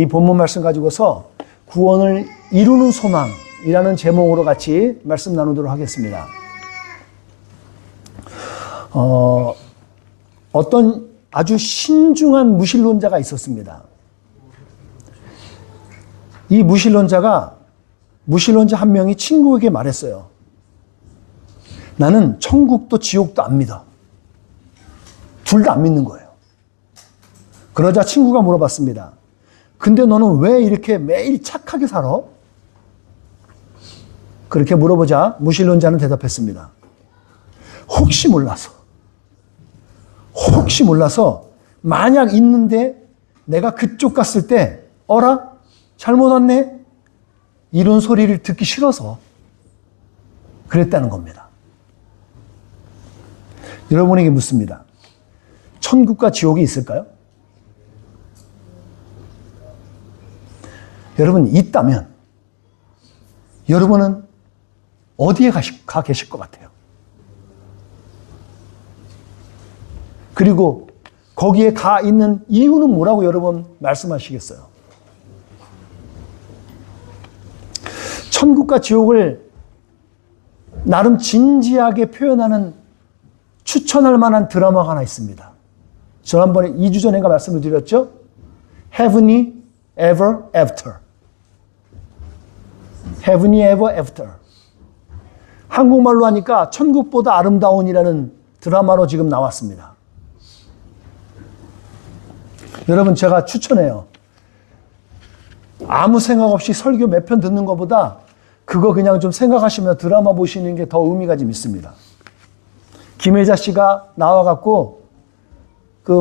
이 본문 말씀 가지고서 구원을 이루는 소망이라는 제목으로 같이 말씀 나누도록 하겠습니다. 어떤 아주 신중한 무신론자가 있었습니다. 이 무신론자 한 명이 친구에게 말했어요. 나는 천국도 지옥도 안 믿어. 둘 다 안 믿는 거예요. 그러자 친구가 물어봤습니다. 근데 너는 왜 이렇게 매일 착하게 살아? 그렇게 물어보자 무신론자는 대답했습니다. 혹시 몰라서 만약 있는데 내가 그쪽 갔을 때 어라? 잘못 왔네? 이런 소리를 듣기 싫어서 그랬다는 겁니다. 여러분에게 묻습니다. 천국과 지옥이 있을까요? 여러분 있다면 여러분은 어디에 가 계실 것 같아요? 그리고 거기에 가 있는 이유는 뭐라고 여러분 말씀하시겠어요? 천국과 지옥을 나름 진지하게 표현하는 추천할 만한 드라마가 하나 있습니다. 지난번에 2주 전인가 말씀을 드렸죠? Heavenly Ever After. Heavenly Ever After. 한국말로 하니까 천국보다 아름다운이라는 드라마로 지금 나왔습니다. 여러분 제가 추천해요. 아무 생각 없이 설교 몇 편 듣는 것보다 그거 그냥 좀 생각하시며 드라마 보시는 게 더 의미가 좀 있습니다. 김혜자 씨가 나와갖고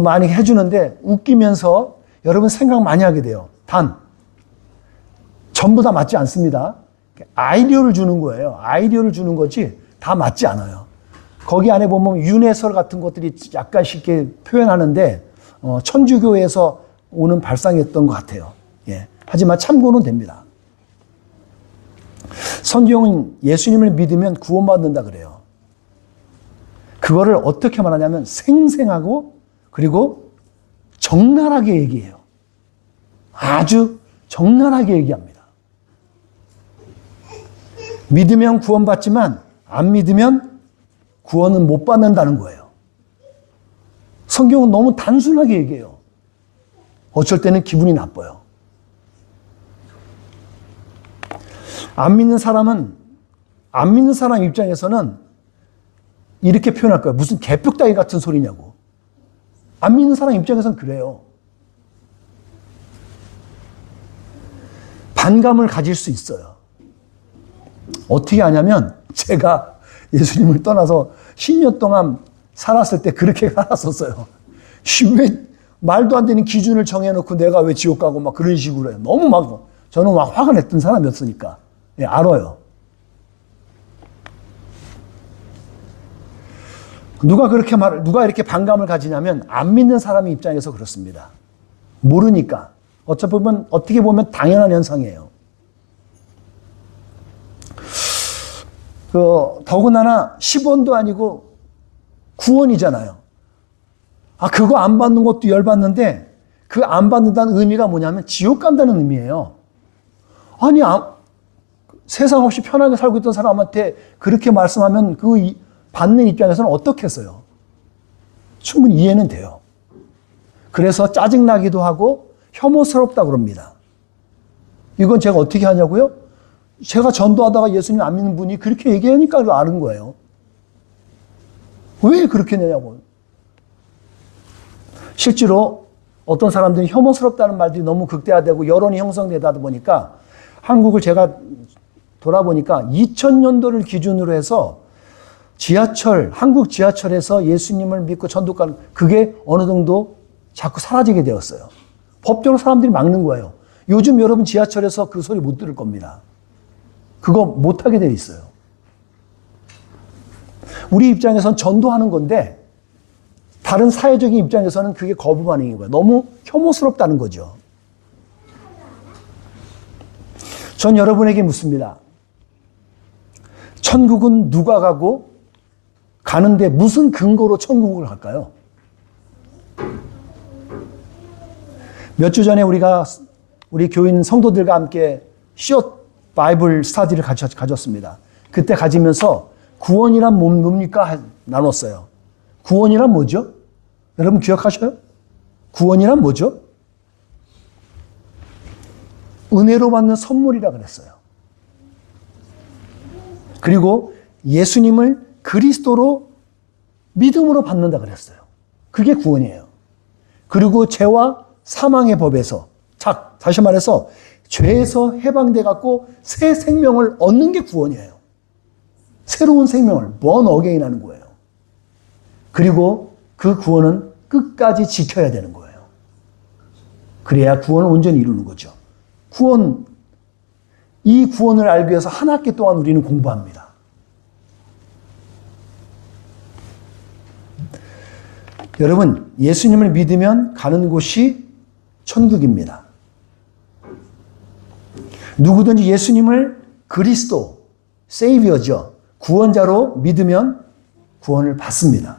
많이 해주는데 웃기면서 여러분 생각 많이 하게 돼요. 단 전부 다 맞지 않습니다. 아이디어를 주는 거예요. 아이디어를 주는 거지 다 맞지 않아요. 거기 안에 보면 윤회설 같은 것들이 약간씩 표현하는데 천주교에서 오는 발상이었던 것 같아요. 예. 하지만 참고는 됩니다. 성경은 예수님을 믿으면 구원받는다 그래요. 그거를 어떻게 말하냐면 생생하고 그리고 적나라하게 얘기해요. 아주 적나라하게 얘기합니다. 믿으면 구원받지만 안 믿으면 구원은 못 받는다는 거예요. 성경은 너무 단순하게 얘기해요. 어쩔 때는 기분이 나빠요. 안 믿는 사람 입장에서는 이렇게 표현할 거예요. 무슨 개벽다귀 같은 소리냐고. 안 믿는 사람 입장에서는 그래요. 반감을 가질 수 있어요. 어떻게 하냐면 제가 예수님을 떠나서 10년 동안 살았을 때 그렇게 살았었어요. 왜 말도 안 되는 기준을 정해놓고 내가 왜 지옥 가고 막 그런 식으로 해요. 너무 저는 막 화가 냈던 사람이었으니까. 예, 알아요. 누가 이렇게 반감을 가지냐면 안 믿는 사람의 입장에서 그렇습니다. 모르니까. 어떻게 보면 당연한 현상이에요. 더군다나 10원도 아니고 9원이잖아요. 그거 안 받는 것도 열받는데 그 안 받는다는 의미가 뭐냐면 지옥 간다는 의미예요. 아니, 세상 없이 편하게 살고 있던 사람한테 그렇게 말씀하면 그 받는 입장에서는 어떻겠어요? 충분히 이해는 돼요. 그래서 짜증나기도 하고 혐오스럽다 그럽니다. 이건 제가 어떻게 하냐고요? 제가 전도하다가 예수님 안 믿는 분이 그렇게 얘기하니까 아는 거예요. 왜 그렇게 내냐고. 실제로 어떤 사람들이 혐오스럽다는 말들이 너무 극대화되고 여론이 형성되다 보니까 한국을 제가 돌아보니까 2000년도를 기준으로 해서 한국 지하철에서 예수님을 믿고 전도 가는 그게 어느 정도 자꾸 사라지게 되었어요. 법적으로 사람들이 막는 거예요. 요즘 여러분 지하철에서 그 소리 못 들을 겁니다. 그거 못하게 되어 있어요. 우리 입장에선 전도하는 건데 다른 사회적인 입장에서는 그게 거부 반응인 거예요. 너무 혐오스럽다는 거죠. 전 여러분에게 묻습니다. 천국은 누가 가고 가는데 무슨 근거로 천국을 갈까요? 몇 주 전에 우리가 우리 교인 성도들과 함께 숏 바이블 스터디를 가졌습니다. 그때 가지면서 구원이란 뭡니까? 나눴어요. 구원이란 뭐죠? 여러분 기억하셔요? 구원이란 뭐죠? 은혜로 받는 선물이라 그랬어요. 그리고 예수님을 그리스도로 믿음으로 받는다 그랬어요. 그게 구원이에요. 그리고 죄와 사망의 법에서 다시 말해서 죄에서 해방돼 갖고 새 생명을 얻는 게 구원이에요. 새로운 생명을 born again 하는 거예요. 그리고 그 구원은 끝까지 지켜야 되는 거예요. 그래야 구원을 온전히 이루는 거죠. 이 구원을 알기 위해서 한 학기 동안 우리는 공부합니다. 여러분, 예수님을 믿으면 가는 곳이 천국입니다. 누구든지 예수님을 그리스도, 세이비어죠. 구원자로 믿으면 구원을 받습니다.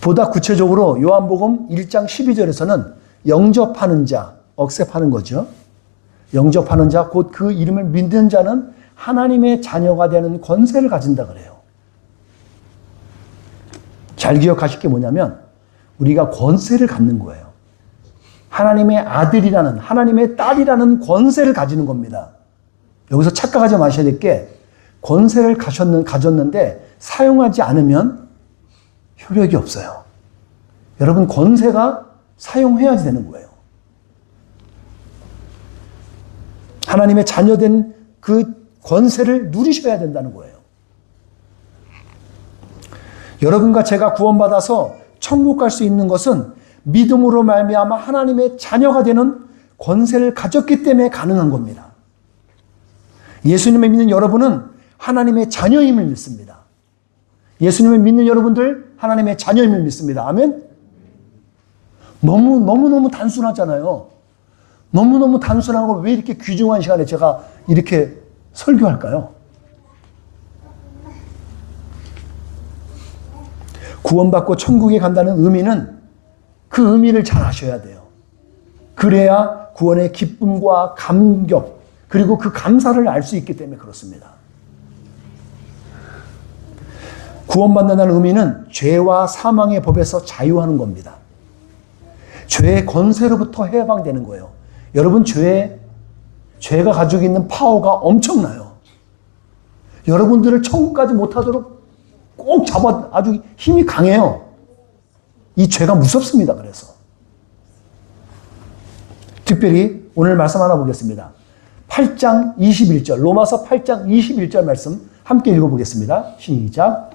보다 구체적으로 요한복음 1장 12절에서는 영접하는 자, 억셉하는 거죠. 영접하는 자, 곧 그 이름을 믿는 자는 하나님의 자녀가 되는 권세를 가진다 그래요. 잘 기억하실 게 뭐냐면 우리가 권세를 갖는 거예요. 하나님의 아들이라는, 하나님의 딸이라는 권세를 가지는 겁니다. 여기서 착각하지 마셔야 될 게 권세를 가졌는데 사용하지 않으면 효력이 없어요. 여러분 권세가 사용해야지 되는 거예요. 하나님의 자녀된 그 권세를 누리셔야 된다는 거예요. 여러분과 제가 구원받아서 천국 갈 수 있는 것은 믿음으로 말미암아 하나님의 자녀가 되는 권세를 가졌기 때문에 가능한 겁니다. 예수님을 믿는 여러분은 하나님의 자녀임을 믿습니다. 예수님을 믿는 여러분들 하나님의 자녀임을 믿습니다. 아멘? 너무너무 단순하잖아요. 너무너무 단순한 걸 왜 이렇게 귀중한 시간에 제가 이렇게 설교할까요? 구원받고 천국에 간다는 의미는 그 의미를 잘 아셔야 돼요. 그래야 구원의 기쁨과 감격 그리고 그 감사를 알 수 있기 때문에 그렇습니다. 구원받는다는 의미는 죄와 사망의 법에서 자유하는 겁니다. 죄의 권세로부터 해방되는 거예요. 여러분 죄가 가지고 있는 파워가 엄청나요. 여러분들을 천국까지 못하도록 꼭 잡아 아주 힘이 강해요. 이 죄가 무섭습니다. 그래서 특별히 오늘 말씀 하나 보겠습니다. 8장 21절 로마서 8장 21절 말씀 함께 읽어보겠습니다. 시작.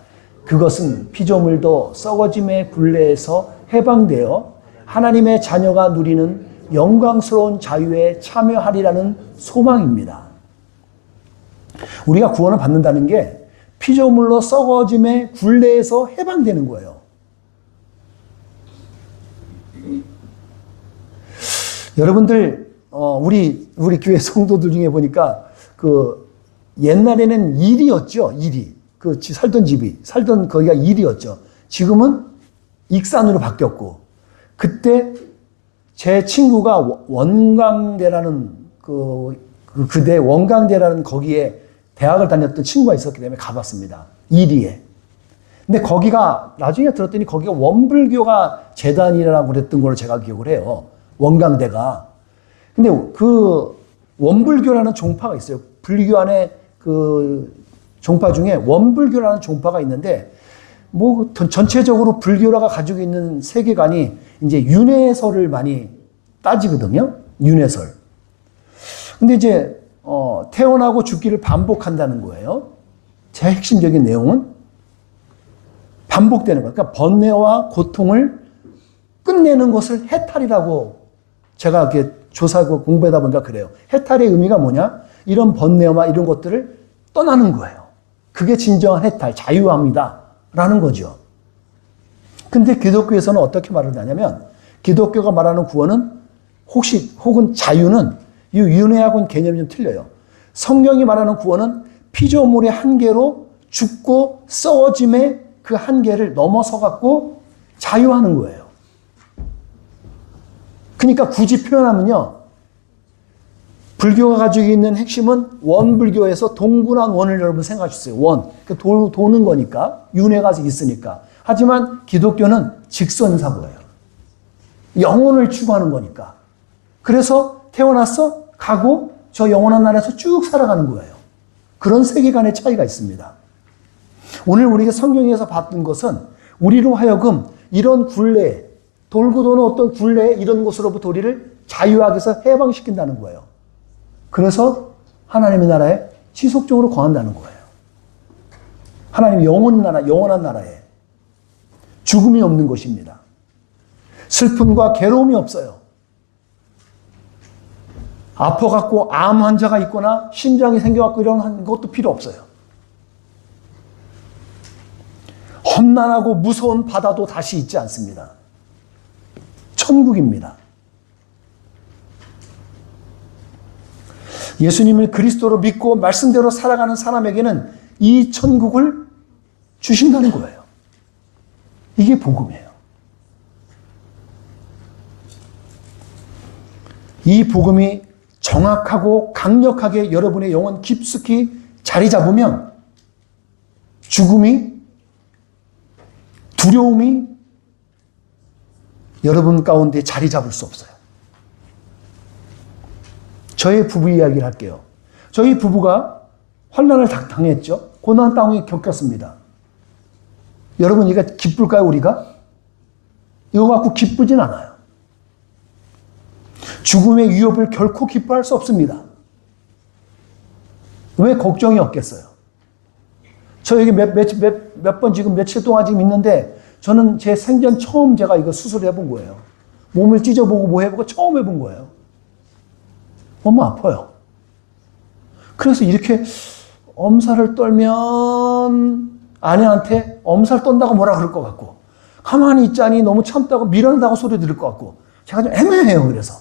그것은 피조물도 썩어짐의 굴레에서 해방되어 하나님의 자녀가 누리는 영광스러운 자유에 참여하리라는 소망입니다. 우리가 구원을 받는다는 게 피조물로 썩어짐의 굴레에서 해방되는 거예요. 여러분들 우리 교회 성도들 중에 보니까 그 옛날에는 일이었죠. 일이 그 살던 거기가 일이었죠. 지금은 익산으로 바뀌었고 그때 제 친구가 원광대라는 그대 원광대라는 거기에 대학을 다녔던 친구가 있었기 때문에 가봤습니다. 이리에. 근데 거기가 나중에 들었더니 거기가 원불교가 재단이라고 그랬던 걸로 제가 기억을 해요. 원광대가. 근데 그 원불교라는 종파가 있어요. 불교 안에 그 종파 중에 원불교라는 종파가 있는데 뭐 전체적으로 불교가 가지고 있는 세계관이 이제 윤회설을 많이 따지거든요. 윤회설. 근데 이제 태어나고 죽기를 반복한다는 거예요. 제 핵심적인 내용은 반복되는 거예요. 그러니까 번뇌와 고통을 끝내는 것을 해탈이라고 제가 이렇게 조사하고 공부하다 보니까 그래요. 해탈의 의미가 뭐냐? 이런 번뇌와 이런 것들을 떠나는 거예요. 그게 진정한 해탈, 자유함이다. 라는 거죠. 근데 기독교에서는 어떻게 말을 하냐면 기독교가 말하는 구원은 혹은 자유는 이 윤회하고는 개념이 좀 틀려요. 성경이 말하는 구원은 피조물의 한계로 죽고 썩어짐의 그 한계를 넘어서 갖고 자유하는 거예요. 그러니까 굳이 표현하면요. 불교가 가지고 있는 핵심은 원불교에서 동군한 원을 여러분 생각하셨어요. 원. 도는 거니까. 윤회가 있으니까. 하지만 기독교는 직선사고예요. 영혼을 추구하는 거니까. 그래서 태어났어? 가고 저 영원한 나라에서 쭉 살아가는 거예요. 그런 세계관의 차이가 있습니다. 오늘 우리가 성경에서 봤던 것은 우리로 하여금 이런 굴레, 돌고 도는 어떤 굴레 이런 곳으로부터 우리를 자유하게 해서 해방시킨다는 거예요. 그래서 하나님의 나라에 지속적으로 거한다는 거예요. 하나님의 영원한 나라에 죽음이 없는 것입니다. 슬픔과 괴로움이 없어요. 아파갖고 암 환자가 있거나 심장이 생겨갖고 이런 것도 필요 없어요. 험난하고 무서운 바다도 다시 있지 않습니다. 천국입니다. 예수님을 그리스도로 믿고 말씀대로 살아가는 사람에게는 이 천국을 주신다는 거예요. 이게 복음이에요. 이 복음이 정확하고 강력하게 여러분의 영혼 깊숙이 자리 잡으면 죽음이, 두려움이 여러분 가운데 자리 잡을 수 없어요. 저의 부부 이야기를 할게요. 저희 부부가 환난을 당했죠. 고난 땅에 겪었습니다. 여러분 이거 기쁠까요 우리가? 이거 갖고 기쁘진 않아요. 죽음의 위협을 결코 기뻐할 수 없습니다. 왜 걱정이 없겠어요? 저 여기 몇 번 지금 며칠 동안 지금 있는데 저는 제 생전 처음 제가 이거 수술을 해본 거예요. 몸을 찢어보고 뭐 해보고 처음 해본 거예요. 너무 아파요. 그래서 이렇게 엄살을 떨면 아내한테 엄살 떤다고 뭐라 그럴 것 같고 가만히 있자니 너무 참다고 밀어낸다고 소리 들을 것 같고 제가 좀 애매해요. 그래서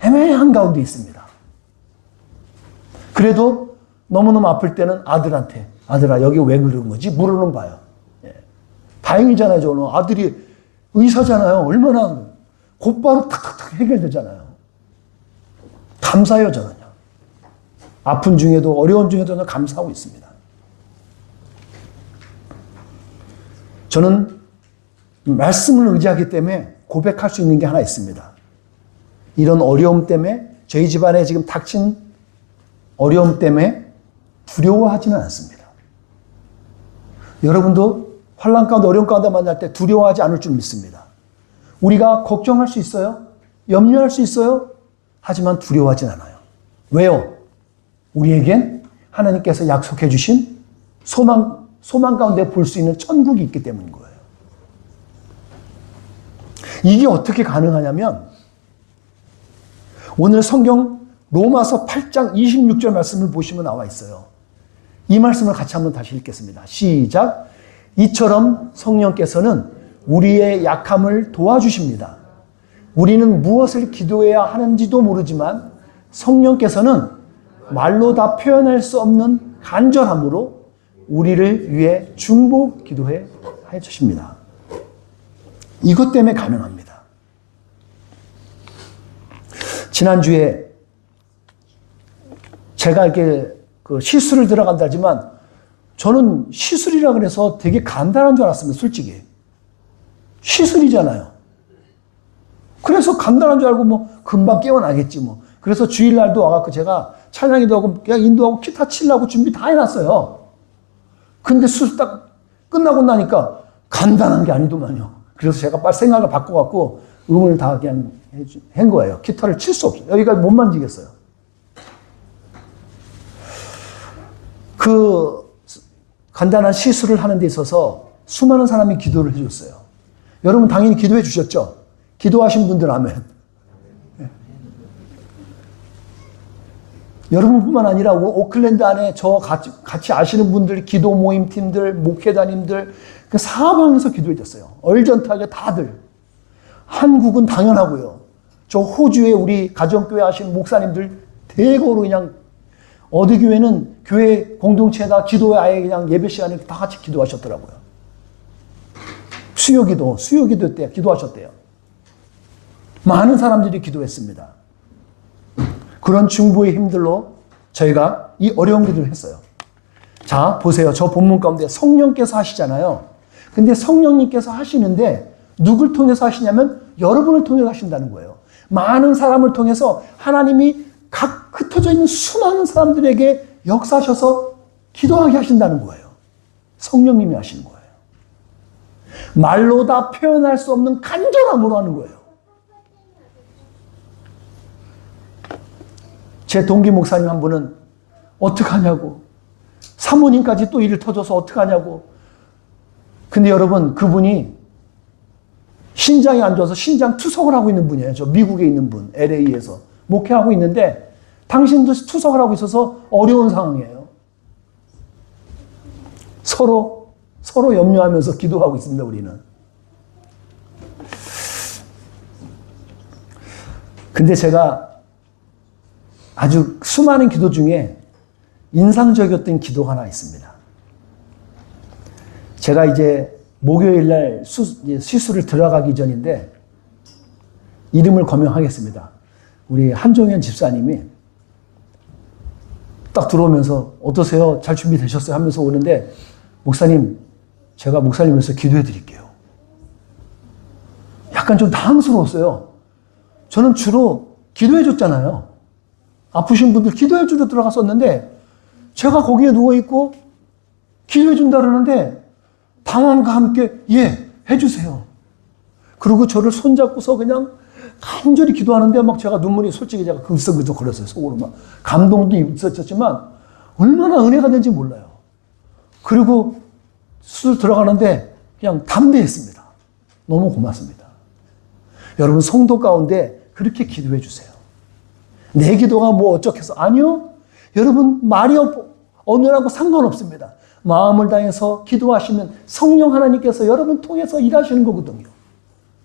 애매한 가운데 있습니다. 그래도 너무너무 아플 때는 아들한테 아들아 여기 왜 그런 거지? 물어는 봐요. 예. 다행이잖아요. 저는 아들이 의사잖아요. 얼마나 곧바로 탁탁탁 해결되잖아요. 감사해요. 저는요. 아픈 중에도 어려운 중에도 저는 감사하고 있습니다. 저는 말씀을 의지하기 때문에 고백할 수 있는 게 하나 있습니다. 이런 어려움 때문에 저희 집안에 지금 닥친 어려움 때문에 두려워하지는 않습니다. 여러분도 환난 가운데 어려움 가운데 만날 때 두려워하지 않을 줄 믿습니다. 우리가 걱정할 수 있어요. 염려할 수 있어요. 하지만 두려워하진 않아요. 왜요? 우리에겐 하나님께서 약속해 주신 소망 가운데 볼 수 있는 천국이 있기 때문인 거예요. 이게 어떻게 가능하냐면 오늘 성경 로마서 8장 26절 말씀을 보시면 나와 있어요. 이 말씀을 같이 한번 다시 읽겠습니다. 시작. 이처럼 성령께서는 우리의 약함을 도와주십니다. 우리는 무엇을 기도해야 하는지도 모르지만 성령께서는 말로 다 표현할 수 없는 간절함으로 우리를 위해 중보 기도해 주십니다. 이것 때문에 가능합니다. 지난주에 제가 이렇게 시술을 들어간다 하지만 저는 시술이라 그래서 되게 간단한 줄 알았습니다. 솔직히. 시술이잖아요. 그래서 간단한 줄 알고 뭐 금방 깨어나겠지 뭐. 그래서 주일날도 와갖고 제가 찬양기도 하고 그냥 인도하고 기타 치려고 준비 다 해놨어요. 근데 수술 딱 끝나고 나니까 간단한 게 아니더만요. 그래서 제가 빨리 생각을 바꿔갖고 음을 다 그냥 한 거예요. 기타를 칠 수 없어요. 여기가 못 만지겠어요. 그 간단한 시술을 하는 데 있어서 수많은 사람이 기도를 해줬어요. 여러분 당연히 기도해 주셨죠? 기도하신 분들 아멘. 네. 여러분뿐만 아니라 오클랜드 안에 저 같이 아시는 분들, 기도 모임 팀들, 목회자님들 그 사방에서 기도해 줬어요. 얼전타게 다들. 한국은 당연하고요. 저 호주에 우리 가정교회 하시는 목사님들 대거로 그냥 어디 교회는 교회 공동체에다 기도에 아예 그냥 예배 시간에 다 같이 기도하셨더라고요. 수요기도 때 기도하셨대요. 많은 사람들이 기도했습니다. 그런 중보의 힘들로 저희가 이 어려운 기도를 했어요. 자, 보세요. 저 본문 가운데 성령께서 하시잖아요. 근데 성령님께서 하시는데 누굴 통해서 하시냐면 여러분을 통해서 하신다는 거예요. 많은 사람을 통해서 하나님이 각 흩어져 있는 수많은 사람들에게 역사하셔서 기도하게 하신다는 거예요. 성령님이 하시는 거예요. 말로 다 표현할 수 없는 간절함으로 하는 거예요. 제 동기 목사님 한 분은 어떡하냐고, 사모님까지 또 일을 터져서 어떡하냐고. 근데 여러분, 그분이 신장이 안 좋아서 신장 투석을 하고 있는 분이에요. 저 미국에 있는 분, LA에서 목회하고 있는데 당신도 투석을 하고 있어서 어려운 상황이에요. 서로 염려하면서 기도하고 있습니다, 우리는. 근데 제가 아주 수많은 기도 중에 인상적이었던 기도가 하나 있습니다. 제가 이제 목요일 날 시술을 들어가기 전인데 이름을 거명하겠습니다. 우리 한종현 집사님이 딱 들어오면서 어떠세요? 잘 준비되셨어요? 하면서 오는데 목사님, 제가 목사님으로서 기도해 드릴게요. 약간 좀 당황스러웠어요. 저는 주로 기도해 줬잖아요. 아프신 분들 기도해 주러 들어갔었는데 제가 거기에 누워있고 기도해 준다 그러는데 당황과 함께 예, 해주세요. 그리고 저를 손잡고서 그냥 간절히 기도하는데 막 제가 눈물이 솔직히 제가 글썽글썽 거렸어요. 속으로 막 감동도 있었지만 얼마나 은혜가 된지 몰라요. 그리고 수술 들어가는데 그냥 담대했습니다. 너무 고맙습니다. 여러분 성도 가운데 그렇게 기도해 주세요. 내 기도가 뭐 어쩌겠어? 아니요. 여러분 말이 어느라고 상관없습니다. 마음을 다해서 기도하시면 성령 하나님께서 여러분 통해서 일하시는 거거든요.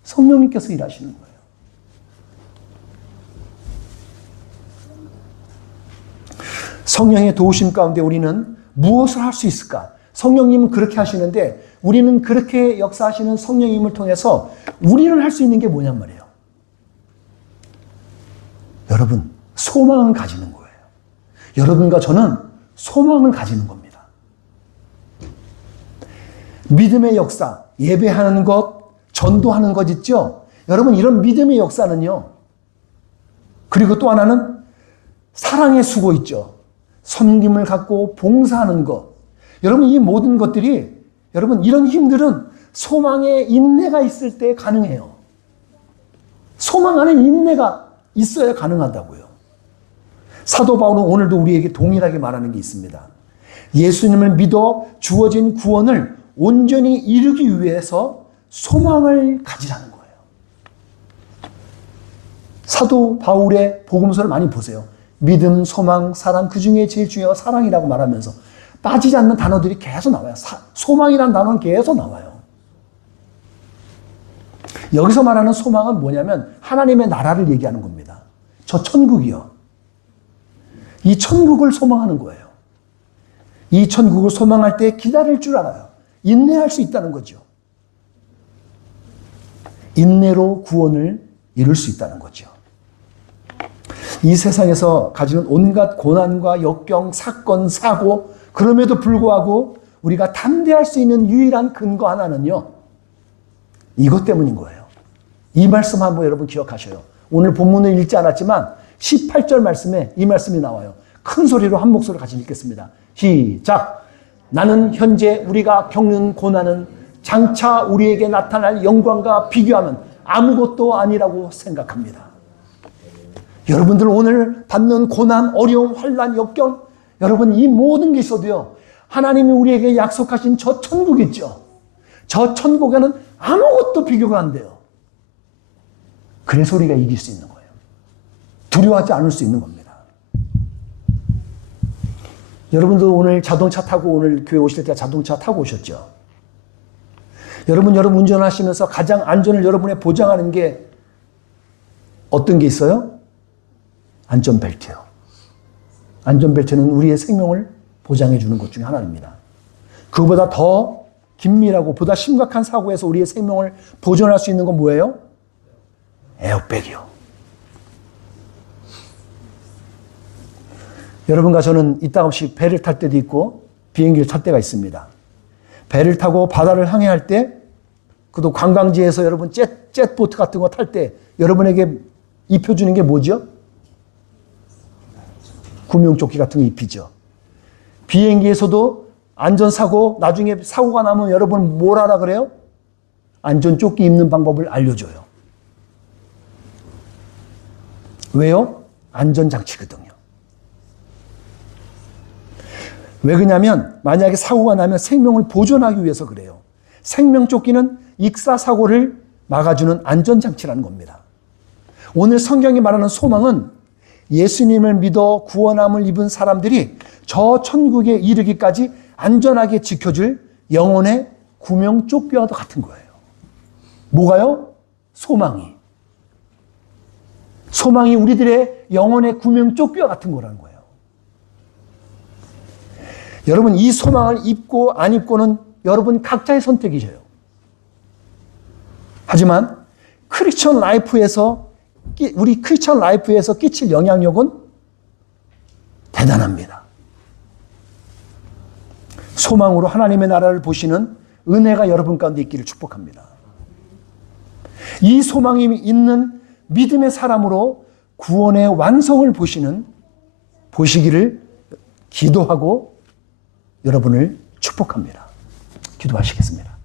성령님께서 일하시는 거예요. 성령의 도우심 가운데 우리는 무엇을 할 수 있을까? 성령님은 그렇게 하시는데 우리는 그렇게 역사하시는 성령님을 통해서 우리는 할 수 있는 게 뭐냔 말이에요. 여러분, 소망을 가지는 거예요. 여러분과 저는 소망을 가지는 겁니다. 믿음의 역사, 예배하는 것, 전도하는 것 있죠? 여러분, 이런 믿음의 역사는요. 그리고 또 하나는 사랑의 수고 있죠. 섬김을 갖고 봉사하는 것. 여러분, 이 모든 것들이, 여러분, 이런 힘들은 소망의 인내가 있을 때 가능해요. 소망 안에 인내가 있어야 가능하다고요. 사도 바울은 오늘도 우리에게 동일하게 말하는 게 있습니다. 예수님을 믿어 주어진 구원을 온전히 이루기 위해서 소망을 가지라는 거예요. 사도 바울의 복음서를 많이 보세요. 믿음, 소망, 사랑, 그 중에 제일 중요한 사랑이라고 말하면서 빠지지 않는 단어들이 계속 나와요. 소망이라는 단어는 계속 나와요. 여기서 말하는 소망은 뭐냐면 하나님의 나라를 얘기하는 겁니다. 저 천국이요. 이 천국을 소망하는 거예요. 이 천국을 소망할 때 기다릴 줄 알아요. 인내할 수 있다는 거죠. 인내로 구원을 이룰 수 있다는 거죠. 이 세상에서 가지는 온갖 고난과 역경, 사건, 사고, 그럼에도 불구하고 우리가 담대할 수 있는 유일한 근거 하나는요. 이것 때문인 거예요. 이 말씀 한번 여러분 기억하셔요. 오늘 본문을 읽지 않았지만 18절 말씀에 이 말씀이 나와요. 큰 소리로 한 목소리로 같이 읽겠습니다. 시작! 나는 현재 우리가 겪는 고난은 장차 우리에게 나타날 영광과 비교하면 아무것도 아니라고 생각합니다. 여러분들 오늘 받는 고난, 어려움, 환난, 역경, 여러분 이 모든 게 있어도요. 하나님이 우리에게 약속하신 저 천국 있죠. 저 천국에는 아무것도 비교가 안 돼요. 그래서 우리가 이길 수 있는 거예요. 두려워하지 않을 수 있는 겁니다. 여러분도 오늘 자동차 타고 오늘 교회 오실 때 자동차 타고 오셨죠? 여러분 운전하시면서 가장 안전을 여러분의 보장하는 게 어떤 게 있어요? 안전벨트요. 안전벨트는 우리의 생명을 보장해 주는 것 중에 하나입니다. 그보다 더 긴밀하고 보다 심각한 사고에서 우리의 생명을 보존할 수 있는 건 뭐예요? 에어백이요. 여러분과 저는 이따금씩 배를 탈 때도 있고 비행기를 탈 때가 있습니다. 배를 타고 바다를 항해할 때, 그도 관광지에서 여러분 젯보트 같은 거 탈 때 여러분에게 입혀주는 게 뭐죠? 구명조끼 같은 거 입히죠. 비행기에서도 안전사고, 나중에 사고가 나면 여러분 뭘 하라 그래요? 안전조끼 입는 방법을 알려줘요. 왜요? 안전장치거든요. 왜 그러냐면 만약에 사고가 나면 생명을 보존하기 위해서 그래요. 생명조끼는 익사사고를 막아주는 안전장치라는 겁니다. 오늘 성경이 말하는 소망은 예수님을 믿어 구원함을 입은 사람들이 저 천국에 이르기까지 안전하게 지켜줄 영혼의 구명조끼와도 같은 거예요. 뭐가요? 소망이. 소망이 우리들의 영혼의 구명조끼와 같은 거라는 거예요. 여러분, 이 소망을 입고 안 입고는 여러분 각자의 선택이셔요. 하지만 우리 크리스천 라이프에서 끼칠 영향력은 대단합니다. 소망으로 하나님의 나라를 보시는 은혜가 여러분 가운데 있기를 축복합니다. 이 소망이 있는 믿음의 사람으로 구원의 완성을 보시기를 기도하고 여러분을 축복합니다. 기도하시겠습니다.